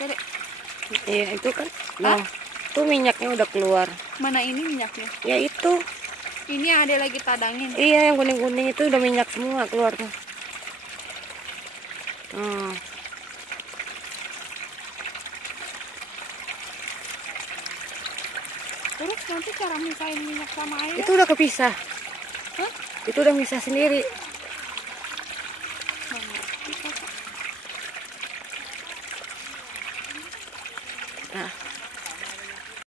Dede. Iya itu kan. Nah, tuh minyaknya udah keluar. Mana ini minyaknya? Ya itu. Ini ada lagi tadangin. Iya yang kuning-kuning itu udah minyak semua keluar tuh. Terus nanti cara misahin minyak sama air? Itu udah kepisah. Hah? Itu udah misah sendiri. Nah.